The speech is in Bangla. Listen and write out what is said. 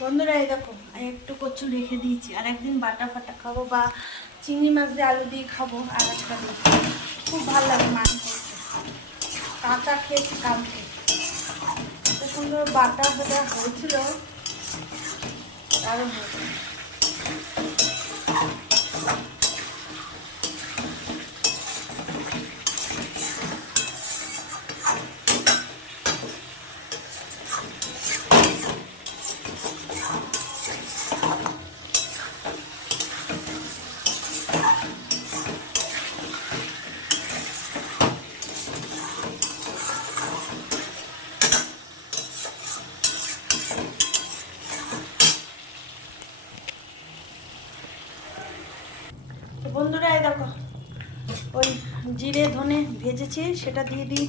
বন্ধুরা এই দেখো একটু কচু রেখে দিয়েছি, আর একদিন বাটা ফাটা খাবো বা চিংড়ি মাছ দিয়ে আলু দিয়ে খাবো। আর একটা দিন খুব ভালো লাগে মাংস, কাঁচা খেয়েছি কালকে, এত সুন্দর বাটা ফাটা হয়েছিল, দারুণ হয়েছে। তো বন্ধুরা এই দেখো ওই জিরে ধনে ভেজেছি সেটা দিয়ে দিই।